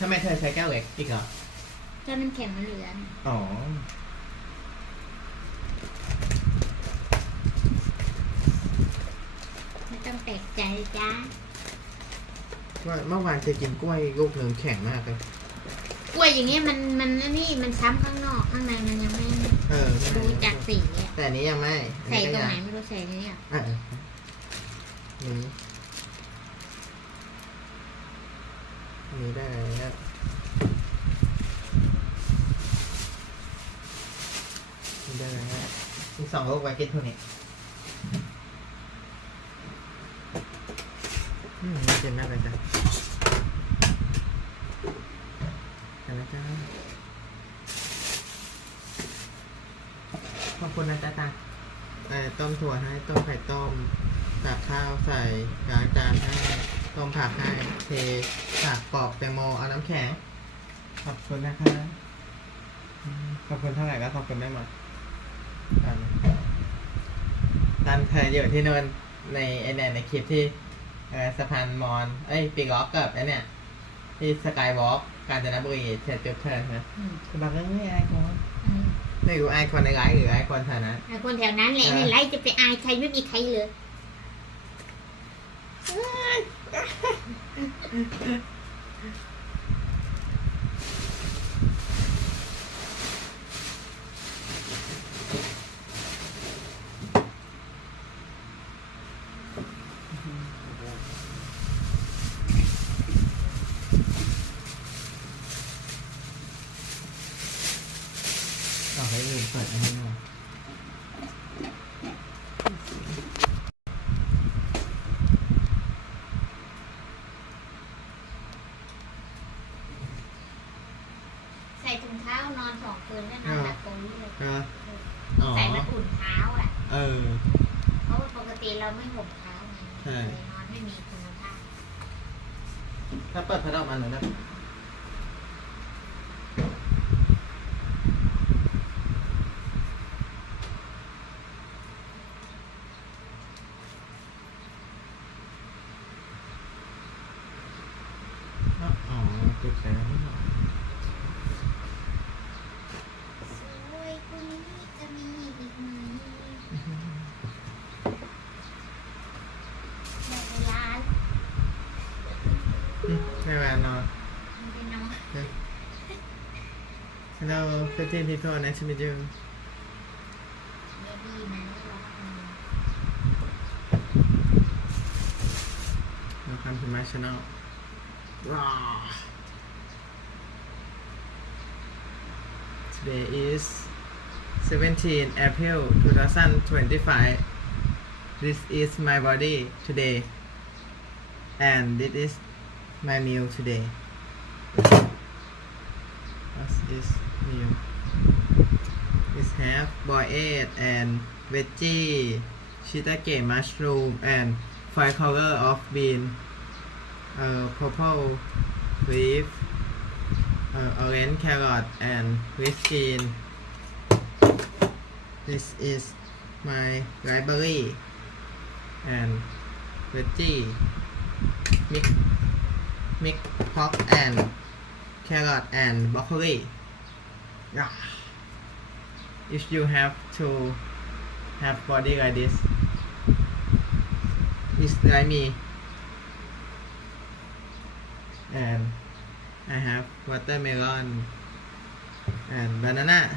ทำไมเธอใช้แก้วเล็กอีกเหรอถ้ามันแข็งมันเหลืออ๋อไม่ต้องแปลกใจจ้าว่าเมื่อวานเธอกินกล้วยลูกหนึ่งแข็งมากเลยกล้วยอย่างเงี้ยมันนี่มันช้ำข้างนอกข้างในมันยังไม่ดูจากสีเนี่ยแต่อันนี้ยังไม่ใส่ตรงไหนไม่รู้ใส่นี่อ่ะนี่ได้แล้วได้แล้วอีก2 ลูกไว้กินเท่านี้เจ็บมากเลยจ้ะเห็นไหมจ้าขอบคุณนะจ๊ะตาต้มถั่วให้ต้มไข่ต้มตักข้าวใส่ล้างจานให้ต้มผักให้เทผักปอกแตงโมเอาน้ำแข็งขอบคุณนะคะขอบคุณเท่าไหร่ก็ขอบคุณได้หมดตันเคยอยู่ที่นู่นในคลิปที่สะพานมอนปีกล็อกกับเนี่ยที่สกายวอล์กกาญจนบุรีเสร็จจบเทิร์นนะคุณบอกไม่อายคนไม่รู้อายคนในไลฟ์หรืออายคนแถวนั้นอายคนแถวนั้นแหละในไลฟ์จะไปอายใครไม่มีใครเลยให้ลืมเปิดอันนี้หน่อยใส่ถุงเท้านอน2 คืนแล้วนอนหลับตรงนี้เลยใส่มันอุ่นเท้าอ่ะเพราะว่าปกติเราไม่ห่มเท้าไงเลยนอนไม่มีคุณภาพถ้าเปิดพัดลมอันนั้นนะจุดแสงสวยคนนี้จะมีอีกไหมได้เวลาไม่แวนนอนไม่ได้นอน Hello 15 people nice to meet you ไม่ดีนะWelcome to my channel Today is 17 April 2025. This is my body today, and this is my meal today. What is meal? It's half boiled egg and veggie, shiitake mushroom, and 5 color of bean. Purple leaf, orange carrot, and red bean. This is my library and veggie mix pork and carrot and broccoli. Yeah. If you have to have body like this, it's like me. And I have watermelon and banana.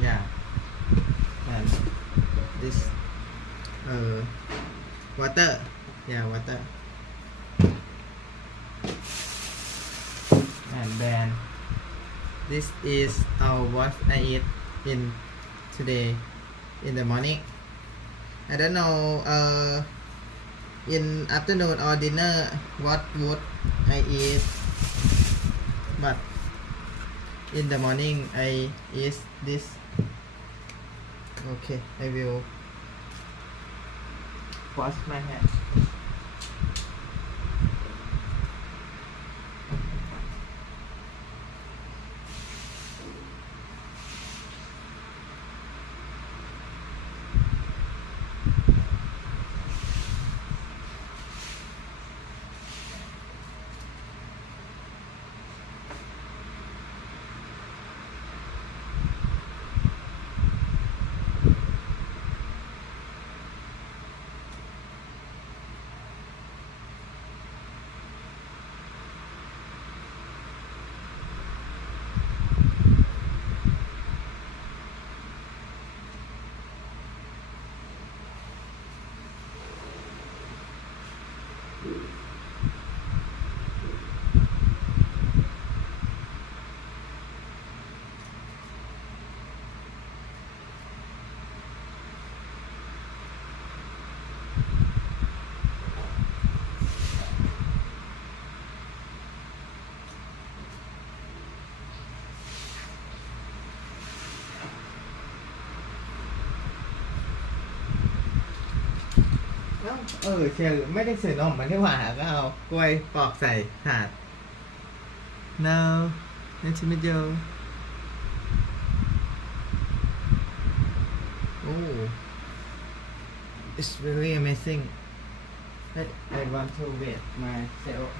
Yeah. And this water. Yeah, water. And then this is what I eat in today in the morning. I don't know in afternoon or dinner what would I eat, but in the morning I eat this. Okay, I will wash my hands. เชียร์ไม่ได้ซื้อนมมันที่หว่าก็เอากล้วยปอกใส่ถาด now nice to meet you oh it's very amazing I want to wait myself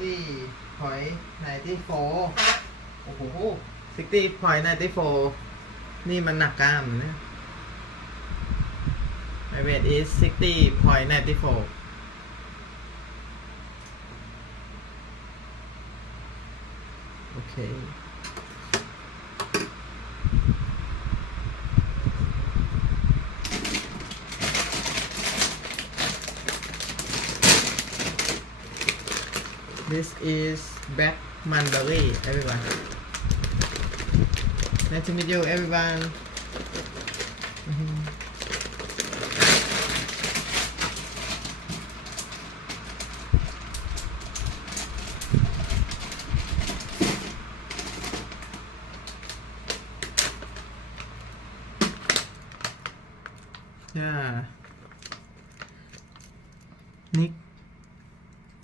60.94 โอ้โห 60.94 นี่มันหนักกล้ามนะ My weight is 60.94 โอเค This is black mulberry everyone Nice to meet you everyone yeah Nick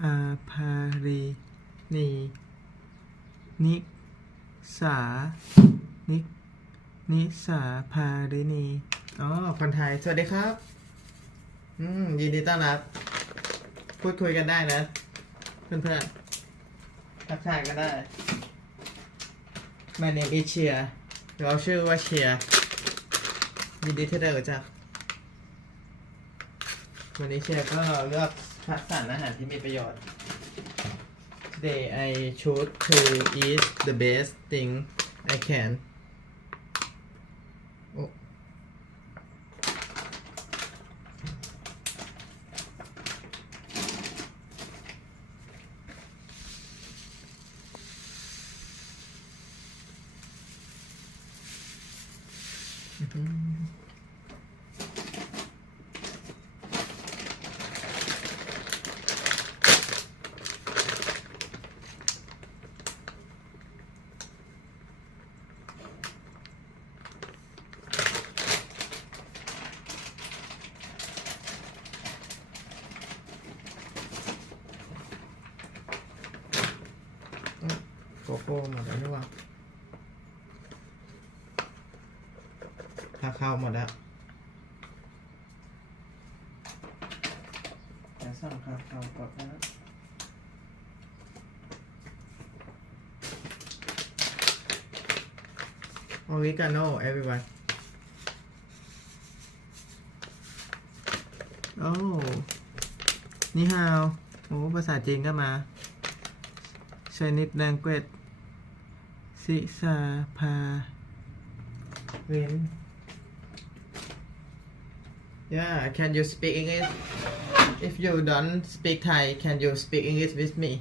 อาภารีนีนิสานิสาภารินีคนไทยสวัสดีครับยินดีต้อนรับพูดคุยกันได้นะเพื่อนๆทักทายกันได้ My name is เชียร์เราชื่อว่าเชียร์ยินดีที่ได้รู้จักวันนี้เชียร์ก็เลือกคัดสรรอาหารที่มีประโยชน์ Today I choose to eat the best thing I can โกโก้หมดแล้วนี่วะถ้าเข้าหมดแล้วจะสั่งข้าวก่อนนะโอริกาโน่ everyone โอ้นี่ฮาวโอ้ภาษาจีนก็มาChinese language ศิษาภาเว้น Yeah can you speak English if you don't speak Thai can you speak English with me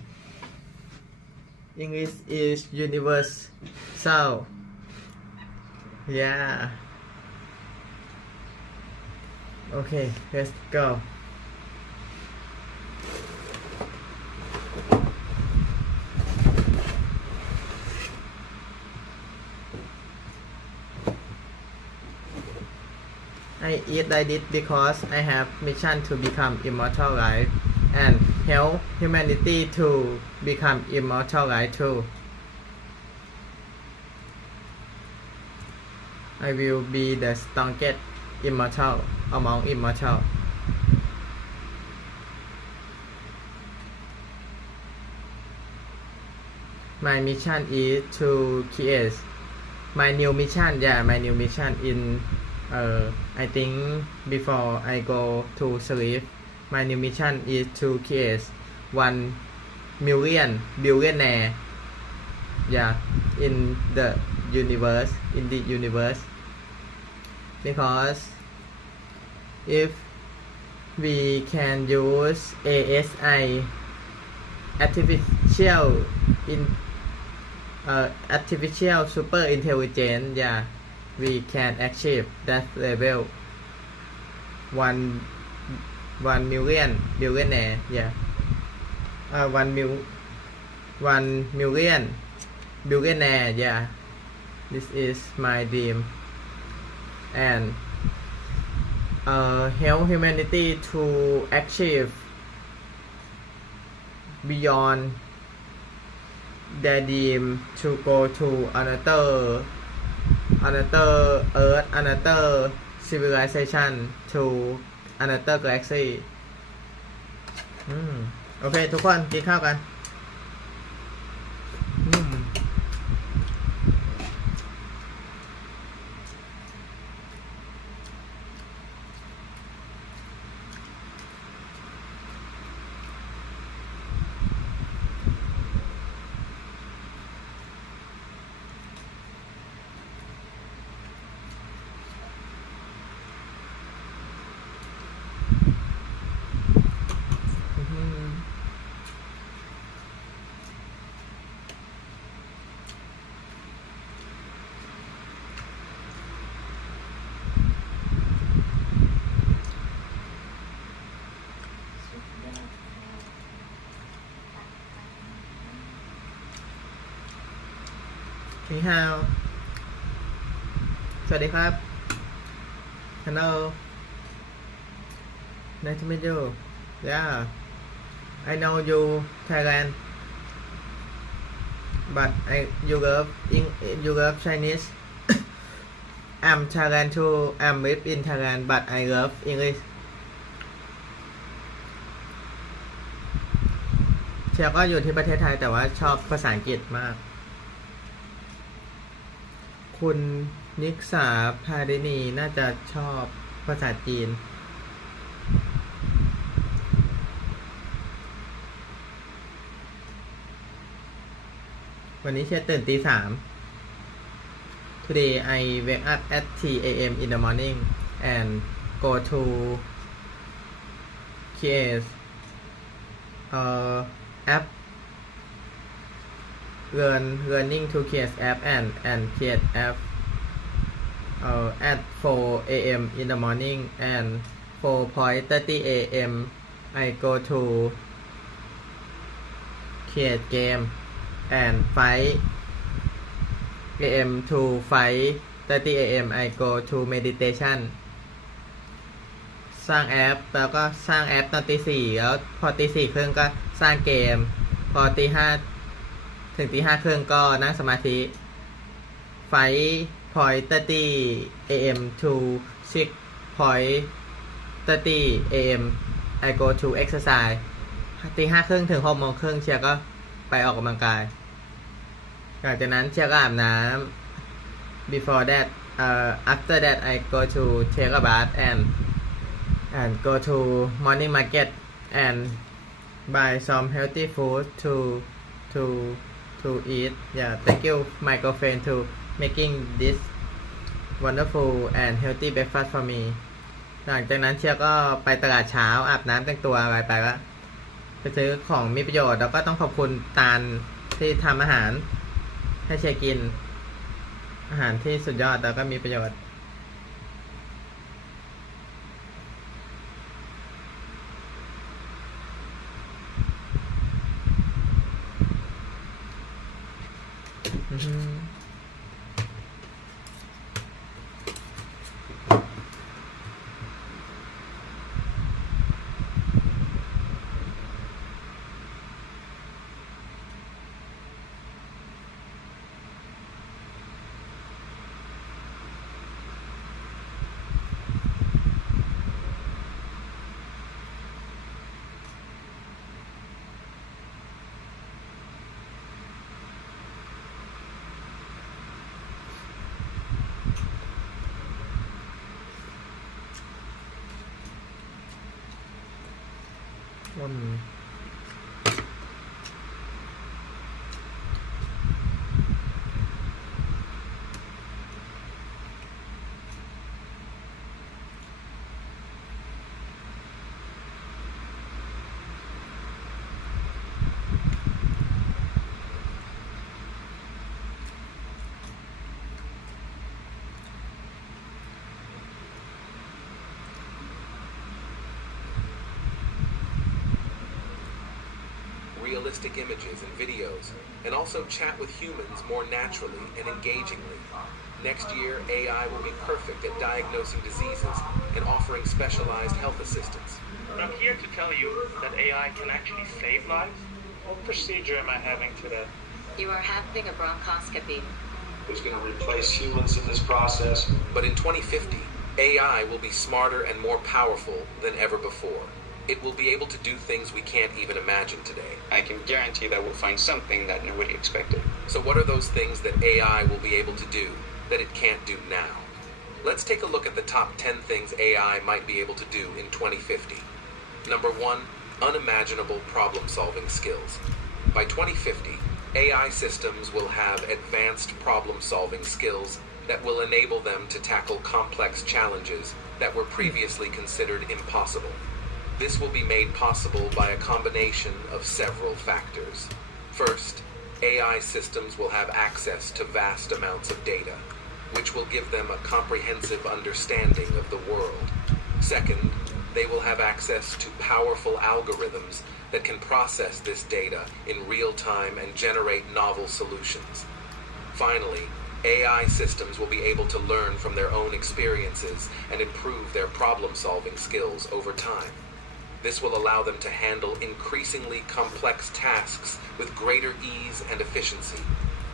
English is universal Yeah Okay let's go I eat like this because I have mission to become immortal life and help humanity to become immortal life too. I will be the strongest immortal among immortal. My mission is to create my new mission. Yeah, my new mission in I think before I go to sleep, my new mission is to create 1 million billionaire. Yeah, in the universe, because if we can use ASI, artificial super intelligence, yeah. We can achieve that level 1 million billionaire yeah 1 million billionaire yeah this is my dream and help humanity to achieve beyond their dream to go to another earth, another civilization, to another galaxy โอเคทุกคนกินข้าวกันนี่ฮาวสวัสดีครับ Hello nice to meet you yeah I know you Thailand but you love Chinese I'm Thailand too I'm live in Thailand but I love English เชียร์ก็อยู่ที่ประเทศไทยแต่ว่าชอบภาษาอังกฤษมากคุณนิกษาภาริณีน่าจะชอบภาษาจีนวันนี้เชียร์ตื่นตี 3 Today I wake up at 3 a.m. in the morning and go to create app learning to create app and create app at 4 a.m. in the morning and 4:30 a.m. I go to create game and 5 a.m. to 5:30 a.m. I go to meditation สร้างแอปแล้วก็สร้างแอปตอนตี 4แล้วพอตี 4 ครึ่งก็สร้างเกมพอตี 5 ถึงตี 5 ครึ่งก็นั่งสมาธิ5:30 a.m. to 6:30 a.m. I go to exercise ตี 5 ครึ่งถึง 6 โมงครึ่งเชียร์ก็ไปออกกำลังกายหลังจากนั้นเชียร์ก็อาบน้ำ before that after that I go to take a bath and go to morning market and buy some healthy food to eat yeah thank you my girlfriend to making this wonderful and healthy breakfast for me หลังจากนั้นเชียร์ก็ไปตลาดเช้าอาบน้ำแต่งตัวอะไรไปก็ไปซื้อของมีประโยชน์แล้วก็ต้องขอบคุณตาลที่ทำอาหารให้เชียร์กินอาหารที่สุดยอดแล้วก็มีประโยชน์realistic images and videos, and also chat with humans more naturally and engagingly. Next year, AI will be perfect at diagnosing diseases and offering specialized health assistance. I'm here to tell you that AI can actually save lives. What procedure am I having today? You are having a bronchoscopy. Who's going to replace humans in this process? But in 2050, AI will be smarter and more powerful than ever before. It will be able to do things we can't even imagine today. I can guarantee that we'll find something that nobody expected. So what are those things that AI will be able to do that it can't do now? Let's take a look at the top 10 things AI might be able to do in 2050. Number 1, unimaginable problem-solving skills. By 2050, AI systems will have advanced problem-solving skills that will enable them to tackle complex challenges that were previously considered impossible. This will be made possible by a combination of several factors. First, AI systems will have access to vast amounts of data, which will give them a comprehensive understanding of the world. Second, they will have access to powerful algorithms that can process this data in real time and generate novel solutions. Finally, AI systems will be able to learn from their own experiences and improve their problem-solving skills over time. This will allow them to handle increasingly complex tasks with greater ease and efficiency.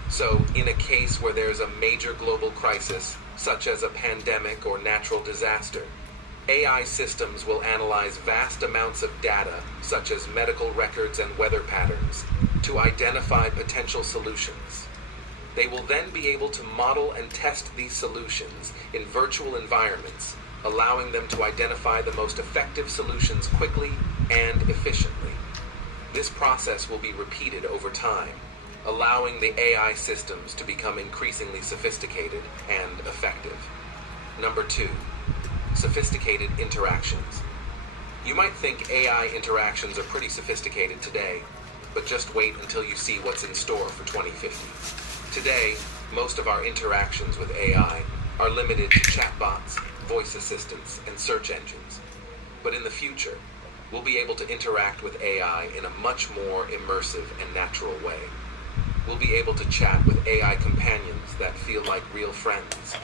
So, in a case where there's a major global crisis, such as a pandemic or natural disaster, AI systems will analyze vast amounts of data, such as medical records and weather patterns, to identify potential solutions. They will then be able to model and test these solutions in virtual environments, allowing them to identify the most effective solutions quickly and efficiently. This process will be repeated over time, allowing the AI systems to become increasingly sophisticated and effective. Number 2, sophisticated interactions. You might think AI interactions are pretty sophisticated today, but just wait until you see what's in store for 2050. Today, most of our interactions with AI are limited to chatbots, voice assistants, and search engines. But in the future, we'll be able to interact with AI in a much more immersive and natural way. We'll be able to chat with AI companions that feel like real friends,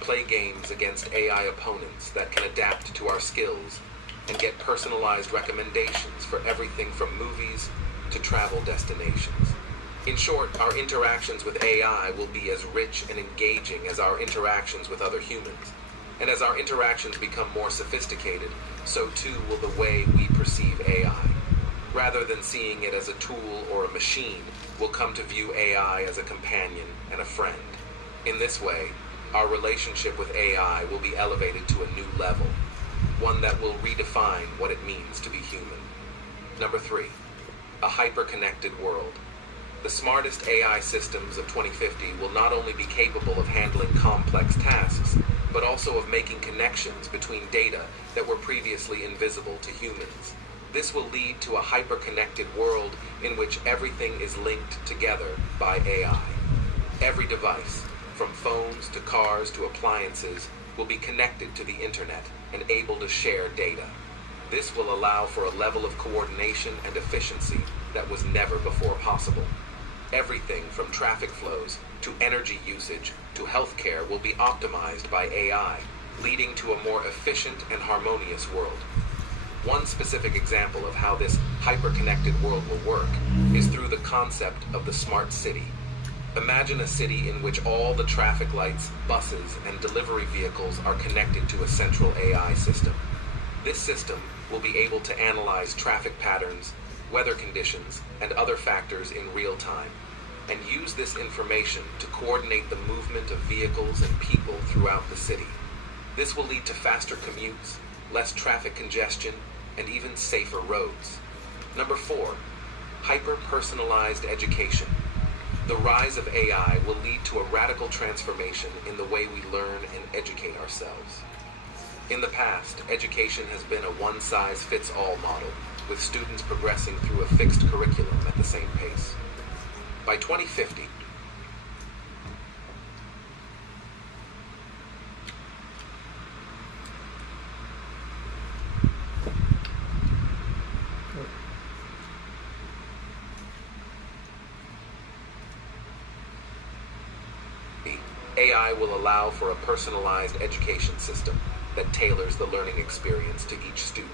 play games against AI opponents that can adapt to our skills, and get personalized recommendations for everything from movies to travel destinations. In short, our interactions with AI will be as rich and engaging as our interactions with other humans. And as our interactions become more sophisticated, so too will the way we perceive AI. Rather than seeing it as a tool or a machine, we'll come to view AI as a companion and a friend. In this way, our relationship with AI will be elevated to a new level, one that will redefine what it means to be human. Number 3, a hyper-connected world. The smartest AI systems of 2050 will not only be capable of handling complex tasks, but also of making connections between data that were previously invisible to humans. This will lead to a hyper-connected world in which everything is linked together by AI. Every device, from phones to cars to appliances, will be connected to the internet and able to share data. This will allow for a level of coordination and efficiency that was never before possible. Everything from traffic flows to energy usage to healthcare will be optimized by AI, leading to a more efficient and harmonious world. One specific example of how this hyper-connected world will work is through the concept of the smart city. Imagine a city in which all the traffic lights, buses, and delivery vehicles are connected to a central AI system. This system will be able to analyze traffic patterns, weather conditions, and other factors in real time, and use this information to coordinate the movement of vehicles and people throughout the city. This will lead to faster commutes, less traffic congestion, and even safer roads. Number 4, hyper-personalized education. The rise of AI will lead to a radical transformation in the way we learn and educate ourselves. In the past, education has been a one-size-fits-all model, with students progressing through a fixed curriculum at the same pace. By 2050, AI will allow for a personalized education system that tailors the learning experience to each student.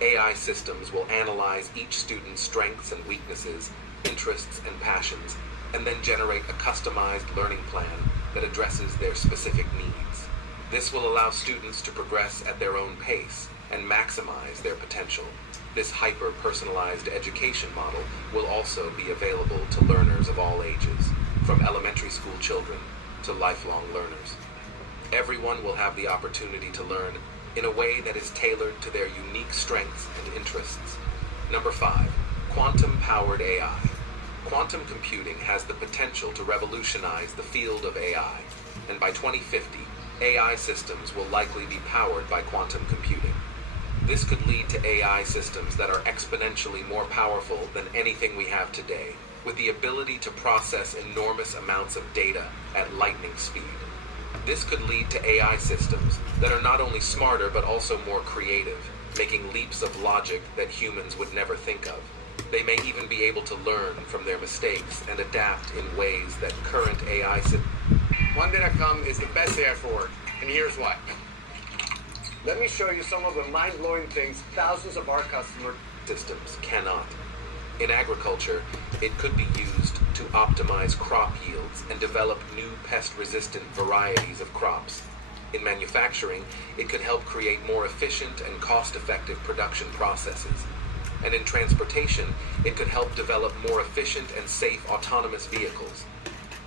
AI systems will analyze each student's strengths and weaknesses, interests and passions, and then generate a customized learning plan that addresses their specific needs. This will allow students to progress at their own pace and maximize their potential. This hyper-personalized education model will also be available to learners of all ages, from elementary school children to lifelong learners. Everyone will have the opportunity to learn in a way that is tailored to their unique strengths and interests. Number 5, quantum-powered AI. Quantum computing has the potential to revolutionize the field of AI, and by 2050, AI systems will likely be powered by quantum computing. This could lead to AI systems that are exponentially more powerful than anything we have today, with the ability to process enormous amounts of data at lightning speed. This could lead to AI systems that are not only smarter but also more creative, making leaps of logic that humans would never think of. They may even be able to learn from their mistakes and adapt in ways that current AI systems. Monday.com is the best day for work, and here's why. Let me show you some of the mind-blowing things thousands of our customer systems cannot. In agriculture, it could be used to optimize crop yields and develop new pest-resistant varieties of crops. In manufacturing, it could help create more efficient and cost-effective production processes. And in transportation, it could help develop more efficient and safe autonomous vehicles.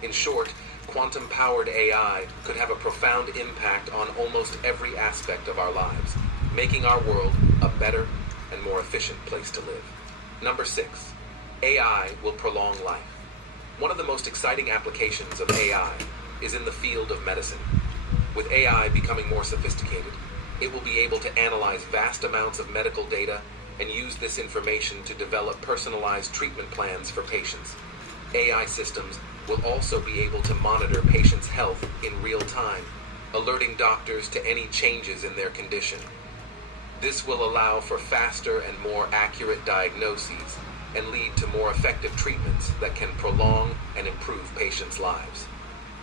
In short, quantum-powered AI could have a profound impact on almost every aspect of our lives, making our world a better and more efficient place to live. Number 6, AI will prolong life. One of the most exciting applications of AI is in the field of medicine. With AI becoming more sophisticated, it will be able to analyze vast amounts of medical data and use this information to develop personalized treatment plans for patients. AI systems will also be able to monitor patients' health in real time, alerting doctors to any changes in their condition. This will allow for faster and more accurate diagnoses and lead to more effective treatments that can prolong and improve patients' lives.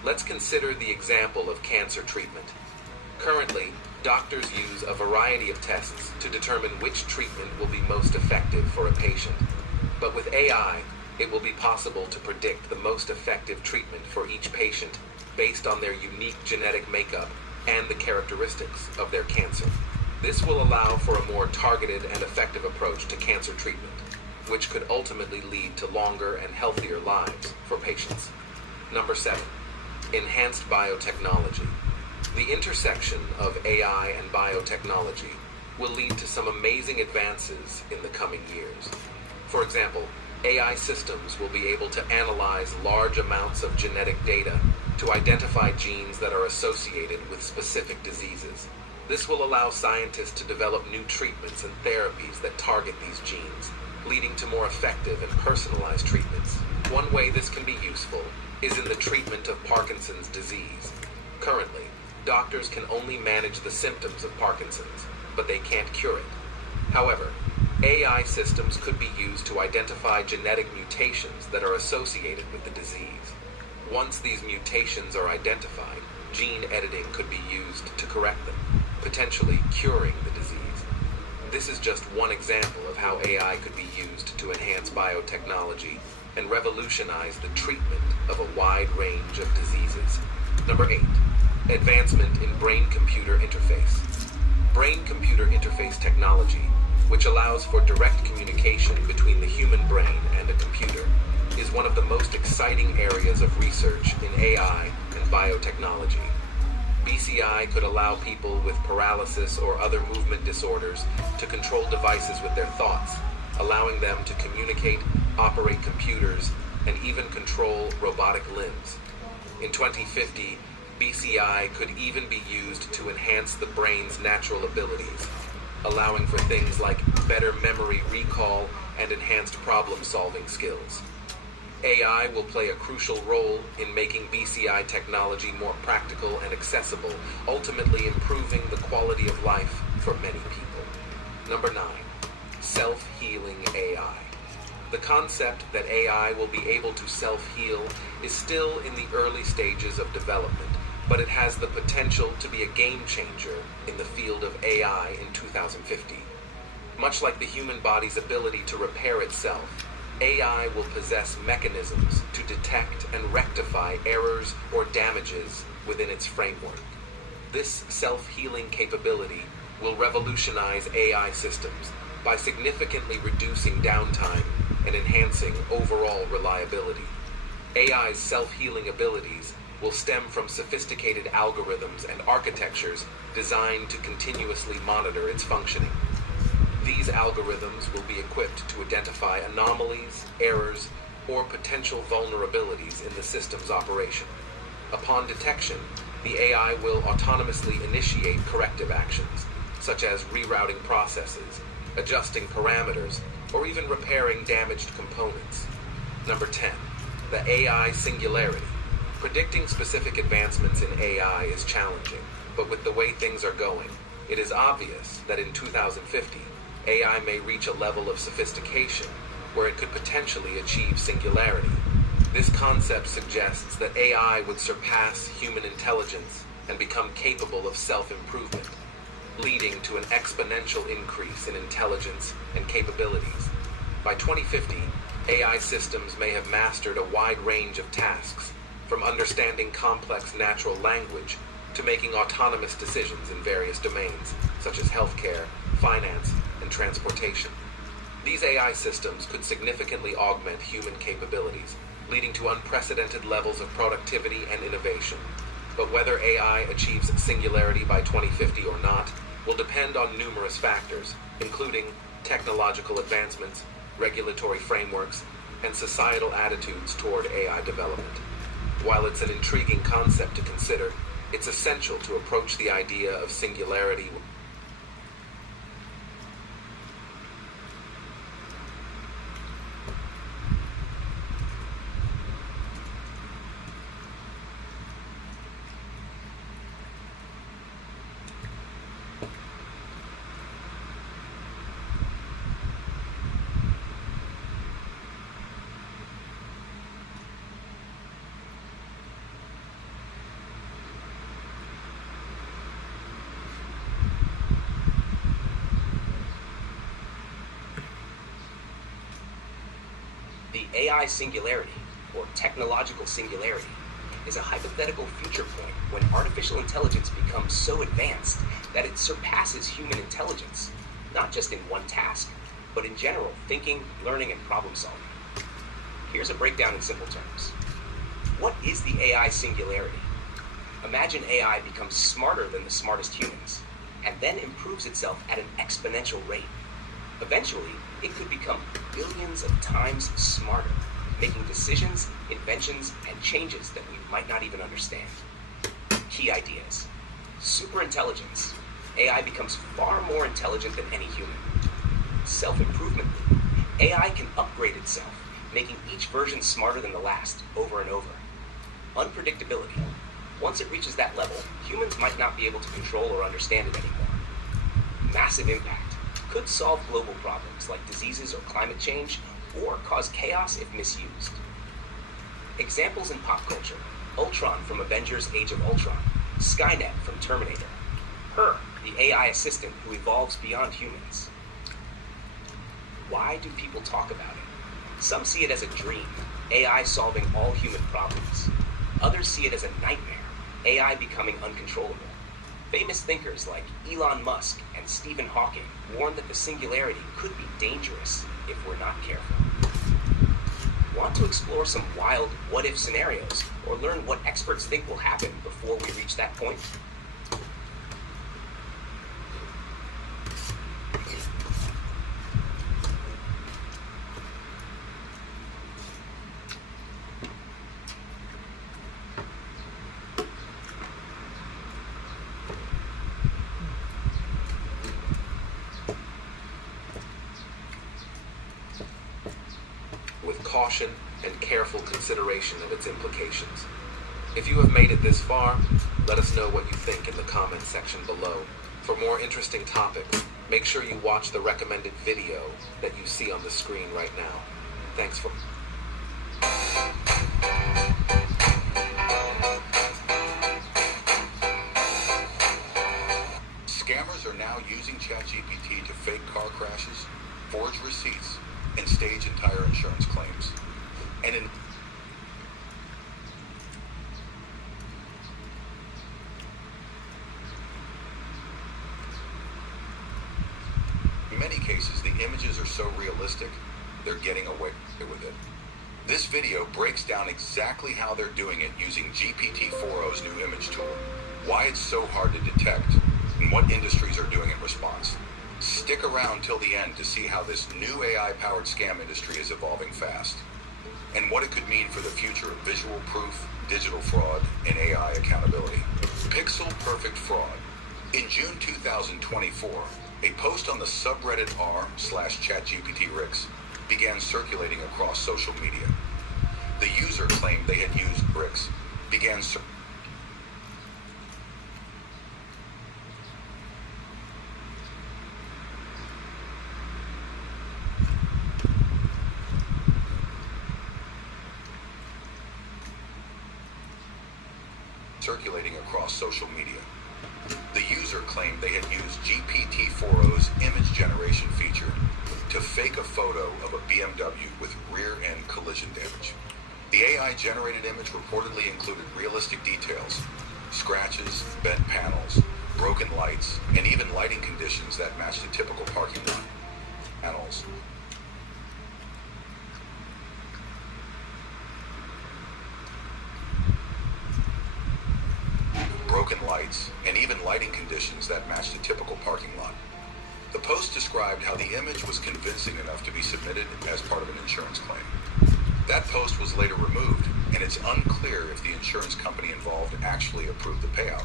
Let's consider the example of cancer treatment. Currently, doctors use a variety of tests to determine which treatment will be most effective for a patient. But with AI, it will be possible to predict the most effective treatment for each patient based on their unique genetic makeup and the characteristics of their cancer. This will allow for a more targeted and effective approach to cancer treatment, which could ultimately lead to longer and healthier lives for patients. Number 7, enhanced biotechnology. The intersection of AI and biotechnology will lead to some amazing advances in the coming years. For example, AI systems will be able to analyze large amounts of genetic data to identify genes that are associated with specific diseases. This will allow scientists to develop new treatments and therapies that target these genes, leading to more effective and personalized treatments. One way this can be useful is in the treatment of Parkinson's disease. Currently, doctors can only manage the symptoms of Parkinson's, but they can't cure it. However, AI systems could be used to identify genetic mutations that are associated with the disease. Once these mutations are identified, gene editing could be used to correct them, potentially curing the disease. This is just one example of how AI could be used to enhance biotechnology and revolutionize the treatment of a wide range of diseases. Number 8, advancement in brain-computer interface. Brain-computer interface technology, which allows for direct communication between the human brain and a computer, is one of the most exciting areas of research in AI and biotechnology. BCI could allow people with paralysis or other movement disorders to control devices with their thoughts, allowing them to communicate, operate computers, and even control robotic limbs. In 2050, BCI could even be used to enhance the brain's natural abilities, allowing for things like better memory recall and enhanced problem-solving skills. AI will play a crucial role in making BCI technology more practical and accessible, ultimately improving the quality of life for many people. Number 9, self-healing AI. The concept that AI will be able to self-heal is still in the early stages of development, but it has the potential to be a game changer in the field of AI in 2050. Much like the human body's ability to repair itself, AI will possess mechanisms to detect and rectify errors or damages within its framework. This self-healing capability will revolutionize AI systems by significantly reducing downtime and enhancing overall reliability. AI's self-healing abilities will stem from sophisticated algorithms and architectures designed to continuously monitor its functioning. These algorithms will be equipped to identify anomalies, errors, or potential vulnerabilities in the system's operation. Upon detection, the AI will autonomously initiate corrective actions, such as rerouting processes, adjusting parameters, or even repairing damaged components. Number 10, the AI singularity. Predicting specific advancements in AI is challenging, but with the way things are going, it is obvious that in 2050, AI may reach a level of sophistication where it could potentially achieve singularity. This concept suggests that AI would surpass human intelligence and become capable of self-improvement, leading to an exponential increase in intelligence and capabilities. By 2050, AI systems may have mastered a wide range of tasks, from understanding complex natural language to making autonomous decisions in various domains, such as healthcare, finance, and transportation. These AI systems could significantly augment human capabilities, leading to unprecedented levels of productivity and innovation. But whether AI achieves singularity by 2050 or not will depend on numerous factors, including technological advancements, regulatory frameworks, and societal attitudes toward AI development. While it's an intriguing concept to consider, it's essential to approach the idea of singularity AI singularity, or technological singularity, is a hypothetical future point when artificial intelligence becomes so advanced that it surpasses human intelligence, not just in one task, but in general thinking, learning, and problem solving. Here's a breakdown in simple terms. What is the AI singularity? Imagine AI becomes smarter than the smartest humans, and then improves itself at an exponential rate. Eventually, it could become billions of times smarter, making decisions, inventions, and changes that we might not even understand. Key ideas. Superintelligence. AI becomes far more intelligent than any human. Self-improvement. AI can upgrade itself, making each version smarter than the last, over and over. Unpredictability. Once it reaches that level, humans might not be able to control or understand it anymore. Massive impact. Could solve global problems like diseases or climate change, or cause chaos if misused. Examples in pop culture: Ultron from Avengers Age of Ultron, Skynet from Terminator, Her, the AI assistant who evolves beyond humans. Why do people talk about it? Some see it as a dream, AI solving all human problems. Others see it as a nightmare, AI becoming uncontrollable. Famous thinkers like Elon Musk and Stephen Hawking warn that the singularity could be dangerous if we're not careful. Want to explore some wild what-if scenarios, or learn what experts think will happen before we reach that point? Caution and careful consideration of its implications. If you have made it this far, let us know what you think in the comments section below. For more interesting topics, make sure you watch the recommended video that you see on the screen right now. Thanks for... Scammers are now using ChatGPT to fake car crashes, forge receipts, and stage entire insurance claims. And in many cases, the images are so realistic, they're getting away with it. This video breaks down exactly how they're doing it using GPT-4o's new image tool, why it's so hard to detect, and what industries are doing in response. Stick around till the end to see how this new AI-powered scam industry is evolving fast, and what it could mean for the future of visual proof, digital fraud, and AI accountability. Pixel Perfect Fraud. In June 2024, a post on the subreddit r/ChatGPT-Rix began circulating across social media. The user claimed they had used Rix, began circulating across social media. The user claimed they had used GPT-4o's image generation feature to fake a photo of a BMW with rear-end collision damage. The AI-generated image reportedly included realistic details, scratches, bent panels, broken lights, and even lighting conditions that matched a typical parking lot. Panels. Broken lights, and even lighting conditions that matched a typical parking lot. The post described how the image was convincing enough to be submitted as part of an insurance claim. That post was later removed, and it's unclear if the insurance company involved actually approved the payout.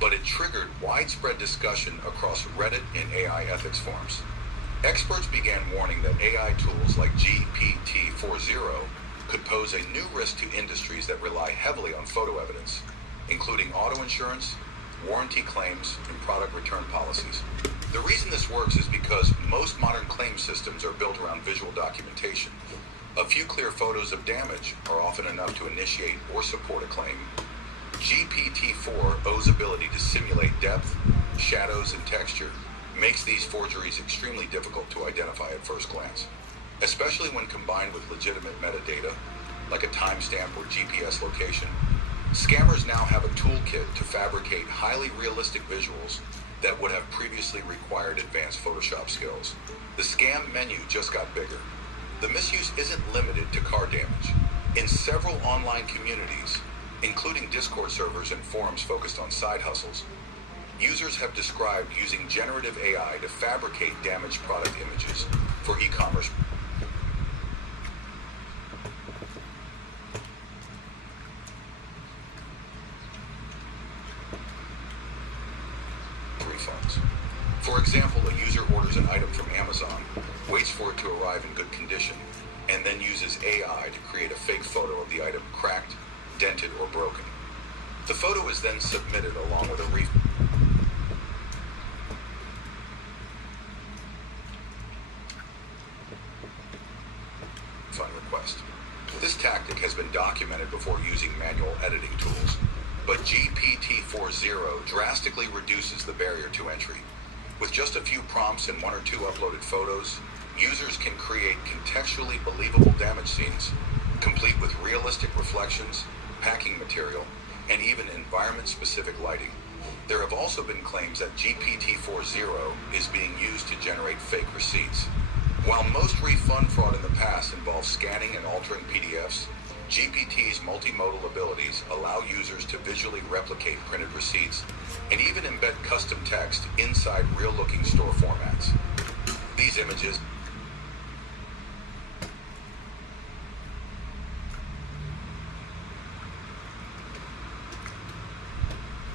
But it triggered widespread discussion across Reddit and AI ethics forums. Experts began warning that AI tools like GPT-4o could pose a new risk to industries that rely heavily on photo evidence, including auto insurance, warranty claims, and product return policies. The reason this works is because most modern claim systems are built around visual documentation. A few clear photos of damage are often enough to initiate or support a claim. GPT-4o's ability to simulate depth, shadows, and texture makes these forgeries extremely difficult to identify at first glance, especially when combined with legitimate metadata, like a timestamp or GPS location. Scammers now have a toolkit to fabricate highly realistic visuals that would have previously required advanced Photoshop skills. The scam menu just got bigger. The misuse isn't limited to car damage. In several online communities, including Discord servers and forums focused on side hustles, users have described using generative AI to fabricate damaged product images for e-commerce refunds. For example, a user orders an item from Amazon, waits for it to arrive in good condition, and then uses AI to create a fake photo of the item cracked, dented, or broken. The photo is then submitted along with a refund request. This tactic has been documented before using manual editing tools, but GPT-4o drastically reduces the barrier to entry. With just a few prompts and one or two uploaded photos, users can create contextually believable damage scenes, complete with realistic reflections, packing material, and even environment-specific lighting. There have also been claims that GPT-4o is being used to generate fake receipts. While most refund fraud in the past involves scanning and altering PDFs, GPT's multimodal abilities allow users to visually replicate printed receipts and even embed custom text inside real-looking store formats. These images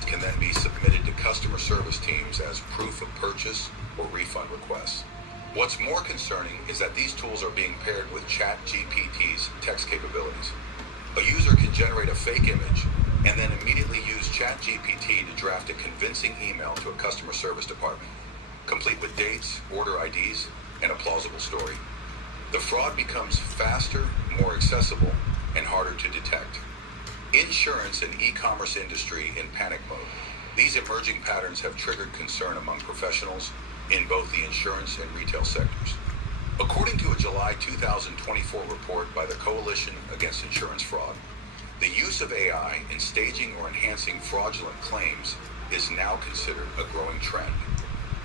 can then be submitted to customer service teams as proof of purchase or refund requests. What's more concerning is that these tools are being paired with ChatGPT's text capabilities. A user can generate a fake image and then immediately use ChatGPT to draft a convincing email to a customer service department, complete with dates, order IDs, and a plausible story. The fraud becomes faster, more accessible, and harder to detect. Insurance and e-commerce industry in panic mode. These emerging patterns have triggered concern among professionals in both the insurance and retail sectors. According to a July 2024 report by the Coalition Against Insurance Fraud, the use of AI in staging or enhancing fraudulent claims is now considered a growing trend,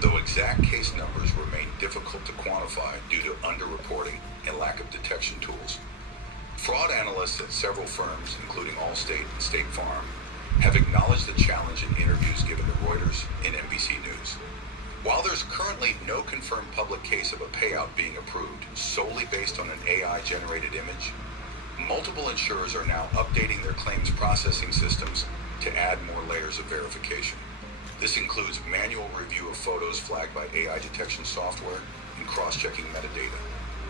though exact case numbers remain difficult to quantify due to underreporting and lack of detection tools. Fraud analysts at several firms, including Allstate and State Farm, have acknowledged the challenge in interviews given to Reuters and NBC News. While there's currently no confirmed public case of a payout being approved solely based on an AI-generated image, multiple insurers are now updating their claims processing systems to add more layers of verification. This includes manual review of photos flagged by AI detection software and cross-checking metadata.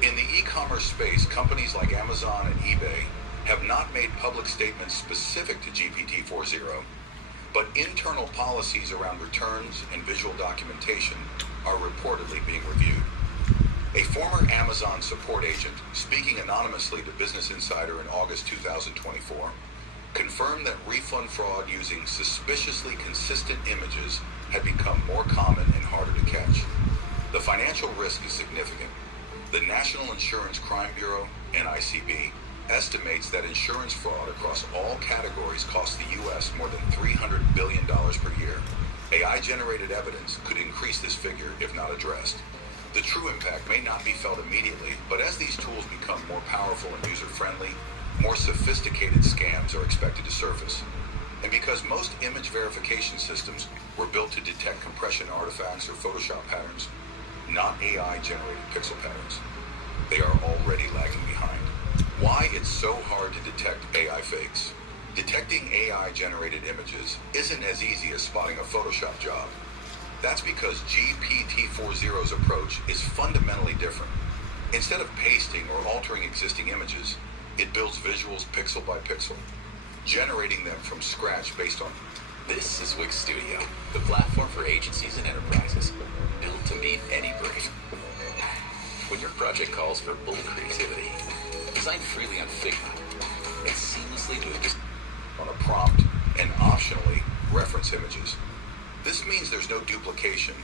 In the e-commerce space, companies like Amazon and eBay have not made public statements specific to GPT-4.0, but internal policies around returns and visual documentation are reportedly being reviewed. A former Amazon support agent, speaking anonymously to Business Insider in August 2024, confirmed that refund fraud using suspiciously consistent images had become more common and harder to catch. The financial risk is significant. The National Insurance Crime Bureau, NICB, estimates that insurance fraud across all categories costs the U.S. more than $300 billion per year. AI-generated evidence could increase this figure if not addressed. The true impact may not be felt immediately, but as these tools become more powerful and user-friendly, more sophisticated scams are expected to surface. And because most image verification systems were built to detect compression artifacts or Photoshop patterns, not AI-generated pixel patterns, they are already lagging behind. Why it's so hard to detect AI fakes? Detecting AI-generated images isn't as easy as spotting a Photoshop job. That's because GPT-4.0's approach is fundamentally different. Instead of pasting or altering existing images, it builds visuals pixel by pixel, generating them from scratch based on... This is Wix Studio, the platform for agencies and enterprises, built to meet any brief. When your project calls for bold creativity, design freely on Figma, and seamlessly move on a prompt and optionally reference images. This means there's no duplication,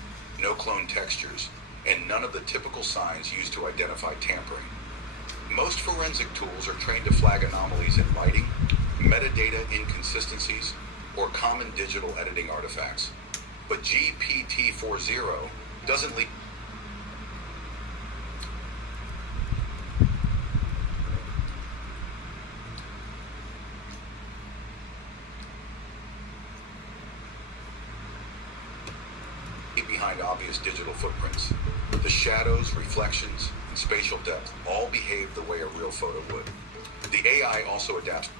no clone textures, and none of the typical signs used to identify tampering. Most forensic tools are trained to flag anomalies in lighting, metadata inconsistencies, or common digital editing artifacts. But GPT-4.0 doesn't leave behind obvious digital footprints. The shadows, reflections, and spatial depth all behave the way a real photo would. The AI also adapts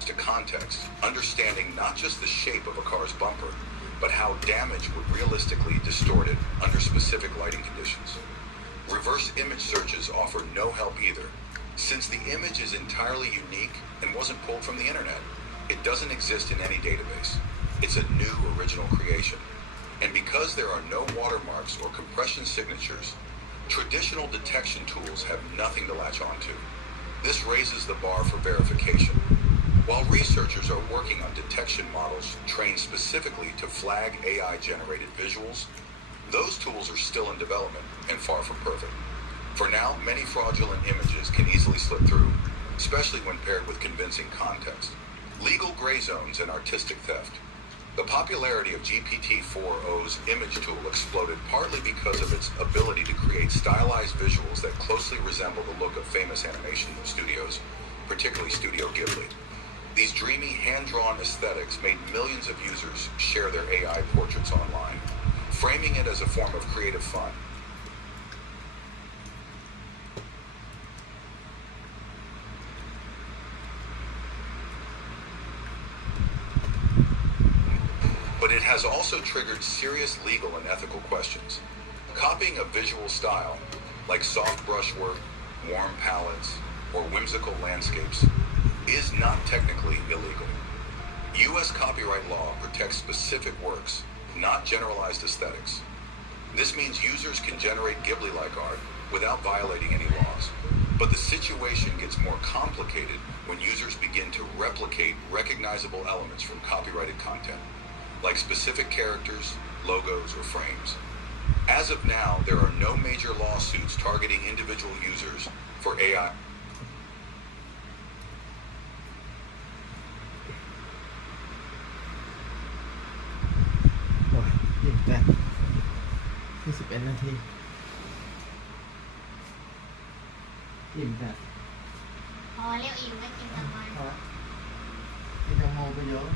to context, understanding not just the shape of a car's bumper, but how damage would realistically distort it under specific lighting conditions. Reverse image searches offer no help either. Since the image is entirely unique and wasn't pulled from the internet, it doesn't exist in any database. It's a new original creation. And because there are no watermarks or compression signatures, traditional detection tools have nothing to latch onto. This raises the bar for verification. While researchers are working on detection models trained specifically to flag AI-generated visuals, those tools are still in development and far from perfect. For now, many fraudulent images can easily slip through, especially when paired with convincing context. Legal gray zones and artistic theft. The popularity of GPT-4.0's image tool exploded partly because of its ability to create stylized visuals that closely resemble the look of famous animation studios, particularly Studio Ghibli. These dreamy, hand-drawn aesthetics made millions of users share their AI portraits online, framing it as a form of creative fun. But it has also triggered serious legal and ethical questions. Copying a visual style, like soft brushwork, warm palettes, or whimsical landscapes, is not technically illegal. U.S. copyright law protects specific works, not generalized aesthetics. This means users can generate Ghibli-like art without violating any laws. But the situation gets more complicated when users begin to replicate recognizable elements from copyrighted content, like specific characters, logos, or frames. As of now, there are no major lawsuits targeting individual users for AI. อิ่มแต่21 นาทีอิ่มแต่พอเรียกอิ่มไม่กินทำไมกินแตงโมไปเยอะ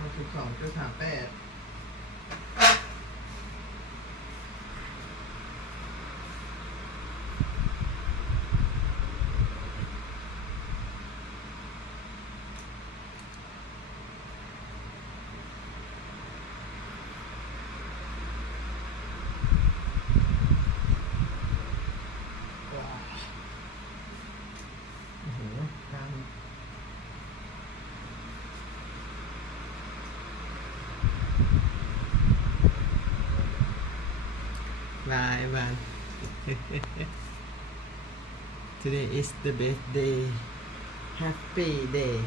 62.38Bye, man. Today is the best day. Happy day.